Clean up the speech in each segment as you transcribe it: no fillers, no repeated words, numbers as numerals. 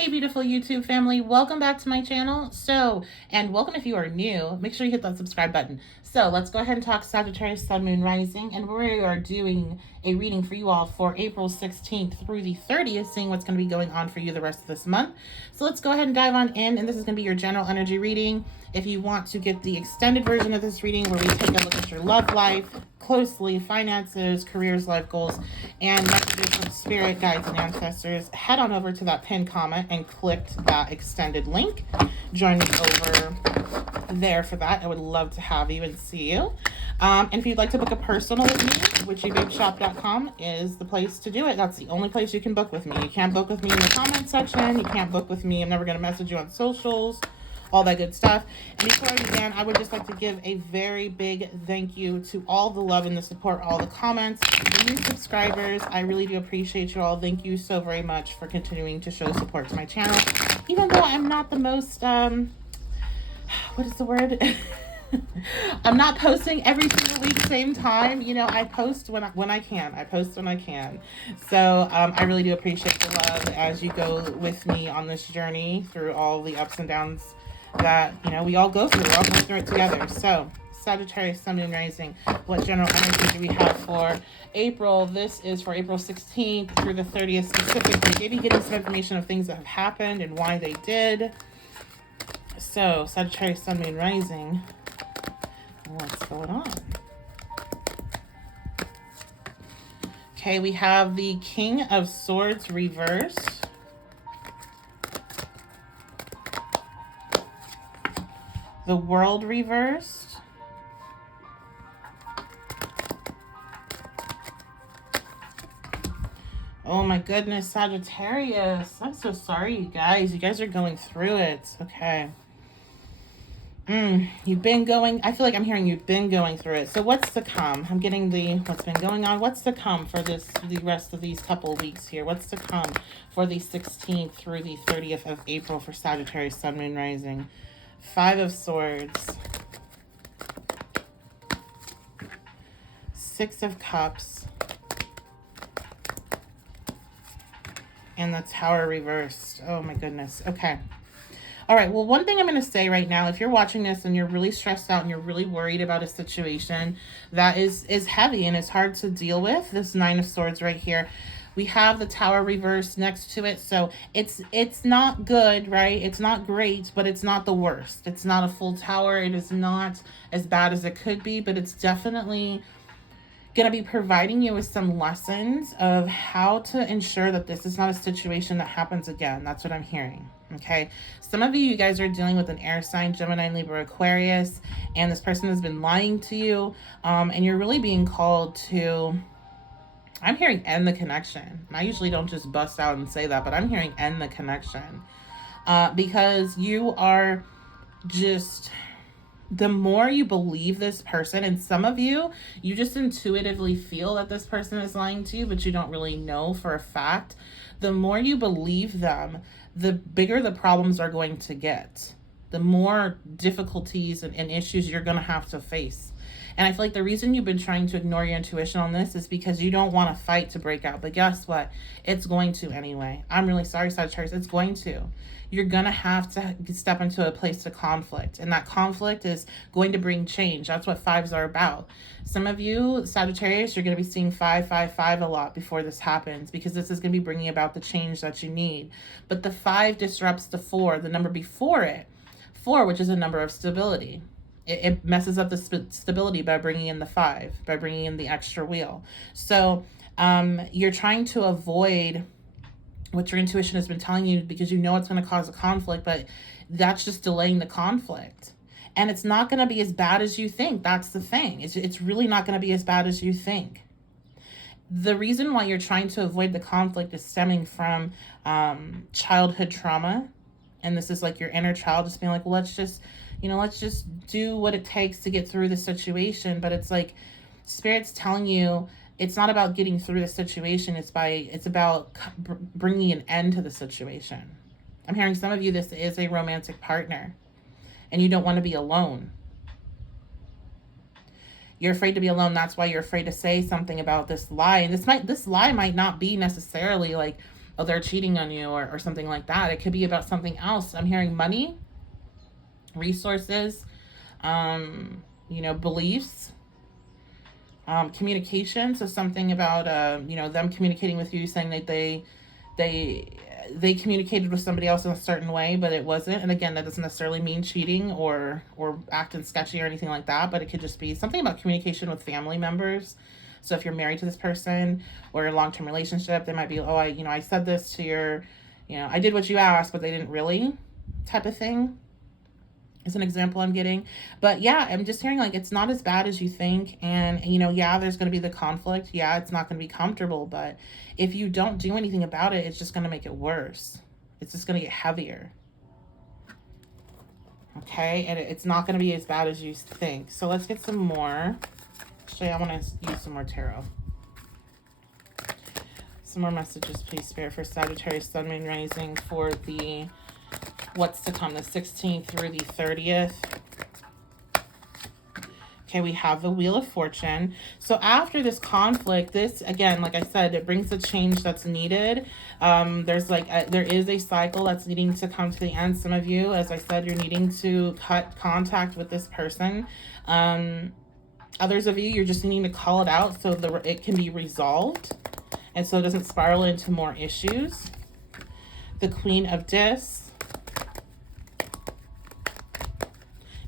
Hey beautiful YouTube family, welcome back to my channel. And welcome if you are new, make sure you hit that subscribe button. So let's go ahead and talk Sagittarius, Sun, Moon, Rising, and we are doing a reading for you all for April 16th through the 30th, seeing what's going to be going on for you the rest of this month. So let's go ahead and dive on in, and this is going to be your general energy reading. If you want to get the extended version of this reading where we take a look at your love life closely, finances, careers, life goals, and messages from spirit, guides, and ancestors, head on over to that pinned comment and click that extended link. Join me over there for that. I would love to have you and see you. And if you'd like to book a personal with me, witchybabeshop.com is the place to do it. That's the only place you can book with me. You can't book with me in the comment section. You can't book with me. I'm never going to message you on socials, all that good stuff. And before I begin, I would just like to give a very big thank you to all the love and the support, all the comments, the new subscribers. I really do appreciate you all. Thank you so very much for continuing to show support to my channel. Even though I'm not the most, what is the word? I'm not posting every single week same time. You know, I post when I can. I post when I can. So I really do appreciate the love as you go with me on this journey through all the ups and downs that, you know, we all go through. We're all going through it together. So Sagittarius, Sun, Moon, Rising, what general energy do we have for April? This is for April 16th through the 30th specifically. Maybe getting some information of things that have happened and why they did. So Sagittarius, Sun, Moon, Rising, what's going on? Okay, we have the King of Swords reversed. The World reversed. Oh my goodness, Sagittarius. I'm so sorry, you guys. You guys are going through it. Okay. You've been going, I feel like I'm hearing you've been going through it. So what's to come? I'm getting the what's been going on. What's to come for the rest of these couple weeks here? What's to come for the 16th through the 30th of April for Sagittarius, Sun, Moon, Rising? 5 of Swords. 6 of Cups. And the Tower reversed. Oh my goodness. Okay. All right, well, one thing I'm going to say right now, if you're watching this and you're really stressed out and you're really worried about a situation that is heavy and it's hard to deal with, this 9 of Swords right here, we have the Tower reversed next to it. So it's not good, right? It's not great, but it's not the worst. It's not a full tower. It is not as bad as it could be, but it's definitely going to be providing you with some lessons of how to ensure that this is not a situation that happens again. That's what I'm hearing. Okay, some of you guys are dealing with an air sign, Gemini, Libra, Aquarius, and this person has been lying to you, and you're really being called to, I'm hearing end the connection. And I usually don't just bust out and say that, but I'm hearing end the connection, because you are just, the more you believe this person, and some of you, you just intuitively feel that this person is lying to you, but you don't really know for a fact. The more you believe them, the bigger the problems are going to get. The more difficulties and issues you're going to have to face. And I feel like the reason you've been trying to ignore your intuition on this is because you don't want to fight to break out. But guess what? It's going to anyway. I'm really sorry, Sagittarius. It's going to. You're going to have to step into a place of conflict. And that conflict is going to bring change. That's what 5s are about. Some of you, Sagittarius, you're going to be seeing 5, 5, 5 a lot before this happens, because this is going to be bringing about the change that you need. But the 5 disrupts the 4, the number before it. 4, which is a number of stability. It messes up the stability by bringing in the 5, by bringing in the extra wheel. So you're trying to avoid what your intuition has been telling you because you know it's going to cause a conflict, but that's just delaying the conflict. And it's not going to be as bad as you think. That's the thing. It's really not going to be as bad as you think. The reason why you're trying to avoid the conflict is stemming from childhood trauma. And this is like your inner child just being like, well, let's just do what it takes to get through the situation. But it's like Spirit's telling you it's not about getting through the situation. It's about bringing an end to the situation. I'm hearing some of you, this is a romantic partner and you don't want to be alone. You're afraid to be alone. That's why you're afraid to say something about this lie. And this lie might not be necessarily like oh, they're cheating on you, or something like that. It could be about something else. I'm hearing money, resources, you know, beliefs, communication. So something about, you know, them communicating with you, saying that they communicated with somebody else in a certain way, but it wasn't. And again, that doesn't necessarily mean cheating or acting sketchy or anything like that, but it could just be something about communication with family members. So if you're married to this person or a long-term relationship, they might be, oh, I said this to your, I did what you asked, but they didn't really, type of thing is an example I'm getting. But yeah, I'm just hearing like it's not as bad as you think. And, yeah, there's going to be the conflict. Yeah, it's not going to be comfortable. But if you don't do anything about it, it's just going to make it worse. It's just going to get heavier. Okay, and it's not going to be as bad as you think. So let's get some more. Actually, I want to use some more tarot. Some more messages, please, Spirit, for Sagittarius, Sun, Moon, Rising, for the what's to come, the 16th through the 30th. Okay, we have the Wheel of Fortune. So after this conflict, this, again, like I said, it brings the change that's needed. There is a cycle that's needing to come to the end. Some of you, as I said, you're needing to cut contact with this person. Others of you, you're just needing to call it out so it can be resolved, and so it doesn't spiral into more issues. The Queen of Discs.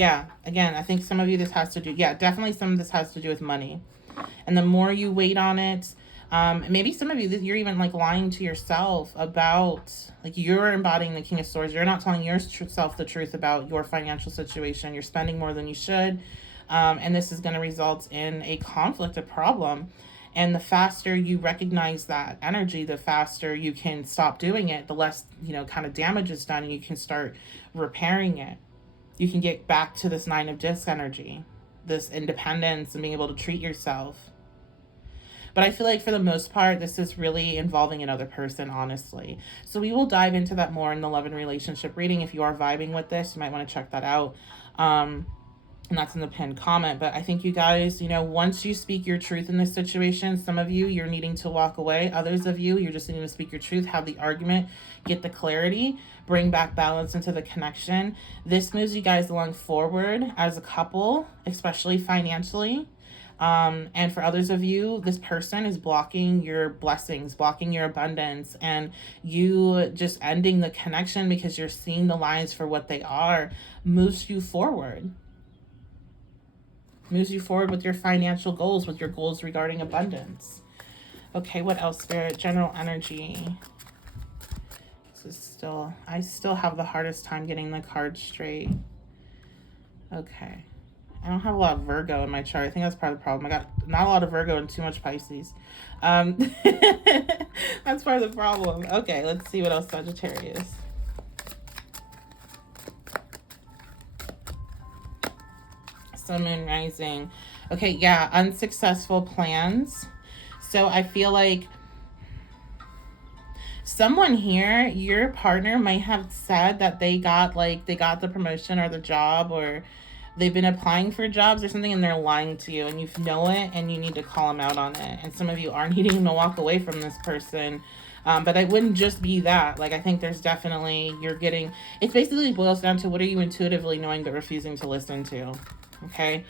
Yeah, again, I think some of you, this has to do, definitely some of this has to do with money. And the more you wait on it, maybe some of you, you're even like lying to yourself about, like, you're embodying the King of Swords. You're not telling yourself the truth about your financial situation. You're spending more than you should. And this is going to result in a conflict, a problem. And the faster you recognize that energy, the faster you can stop doing it, the less, kind of damage is done, and you can start repairing it. You can get back to this Nine of Discs energy, this independence and being able to treat yourself. But I feel like for the most part, this is really involving another person, honestly. So we will dive into that more in the love and relationship reading. If you are vibing with this, you might want to check that out. And that's in the pinned comment. But I think you guys, once you speak your truth in this situation, some of you, you're needing to walk away. Others of you, you're just needing to speak your truth, have the argument, get the clarity, bring back balance into the connection. This moves you guys along forward as a couple, especially financially. And for others of you, this person is blocking your blessings, blocking your abundance, and you just ending the connection because you're seeing the lines for what they are, moves you forward. Moves you forward with your financial goals, with your goals regarding abundance. Okay, what else, Spirit? General energy. I still have the hardest time getting the cards straight. Okay. I don't have a lot of Virgo in my chart. I think that's part of the problem. I got not a lot of Virgo and too much Pisces. That's part of the problem. Okay, let's see what else, Sagittarius. Sun, Moon, Rising. Okay, yeah, unsuccessful plans. So I feel like someone here, your partner might have said that they got the promotion or the job, or they've been applying for jobs or something, and they're lying to you, and you know it, and you need to call them out on it. And some of you are needing to walk away from this person. But it wouldn't just be that. Like, I think there's definitely, it basically boils down to, what are you intuitively knowing but refusing to listen to? Okay.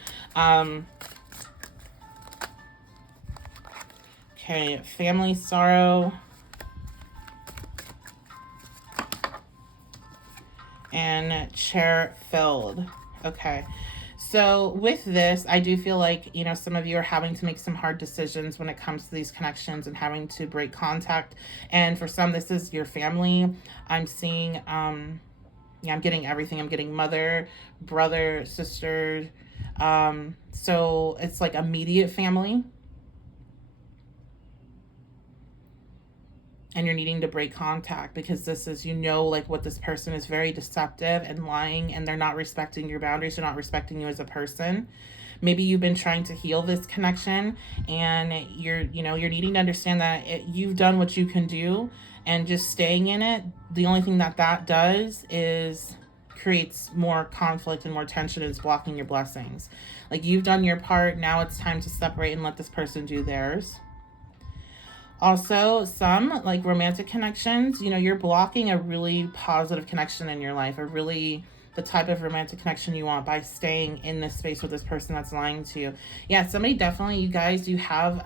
Okay, family sorrow. And chair filled. Okay. So with this, I do feel like, some of you are having to make some hard decisions when it comes to these connections and having to break contact. And for some, this is your family. I'm seeing, I'm getting everything. I'm getting mother, brother, sister. So it's like immediate family. And you're needing to break contact because this is, like, what this person is very deceptive and lying, and they're not respecting your boundaries. They're not respecting you as a person. Maybe you've been trying to heal this connection, and you're needing to understand that you've done what you can do, and just staying in it, the only thing that does is creates more conflict and more tension. Is blocking your blessings. Like, you've done your part. Now it's time to separate and let this person do theirs. Also, some like romantic connections, you know, you're blocking a really positive connection in your life, the type of romantic connection you want by staying in this space with this person that's lying to you. Yeah, somebody definitely, you guys, you have,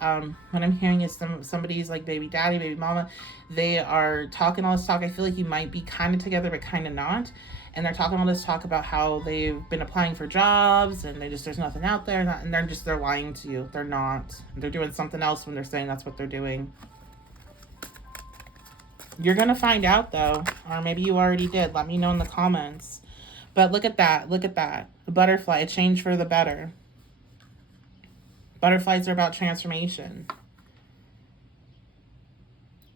what I'm hearing is somebody's like baby daddy, baby mama. They are talking all this talk. I feel like you might be kind of together, but kind of not. And they're talking all this talk about how they've been applying for jobs and there's nothing out there, and they're lying to you. They're not. They're doing something else when they're saying that's what they're doing. You're going to find out though, or maybe you already did. Let me know in the comments. But look at that. Look at that. The butterfly, a change for the better. Butterflies are about transformation.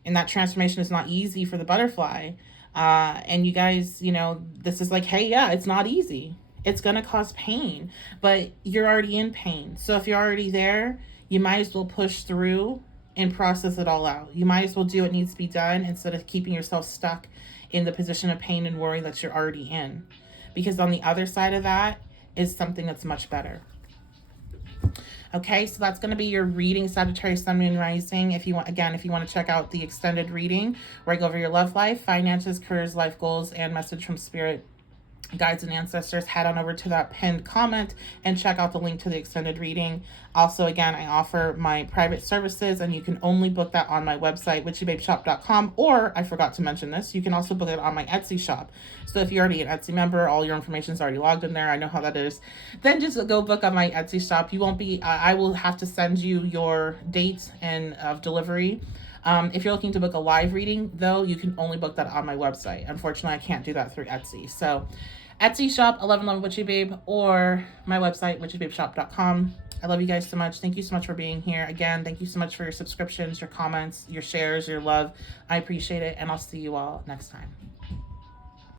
And that transformation is not easy for the butterfly. And you guys, you know, this is like, hey, yeah, it's not easy. It's going to cause pain, but you're already in pain. So if you're already there, you might as well push through and process it all out. You might as well do what needs to be done instead of keeping yourself stuck in the position of pain and worry that you're already in. Because on the other side of that is something that's much better. Okay, so that's going to be your reading, Sagittarius, Sun, Moon, Rising. If you want to check out the extended reading where I go over your love life, finances, careers, life goals, and message from spirit, guides, and ancestors, head on over to that pinned comment and check out the link to the extended reading. Also, again, I offer my private services, and you can only book that on my website, witchybabeshop.com, or I forgot to mention this, you can also book it on my Etsy shop. So if you're already an Etsy member, all your information is already logged in there. I know how that is. Then just go book on my Etsy shop. You won't be, I will have to send you your date and of delivery. If you're looking to book a live reading, though, you can only book that on my website. Unfortunately, I can't do that through Etsy. So Etsy shop, 1111 Witchy Babe, or my website, witchybabeshop.com. I love you guys so much. Thank you so much for being here. Again, thank you so much for your subscriptions, your comments, your shares, your love. I appreciate it, and I'll see you all next time.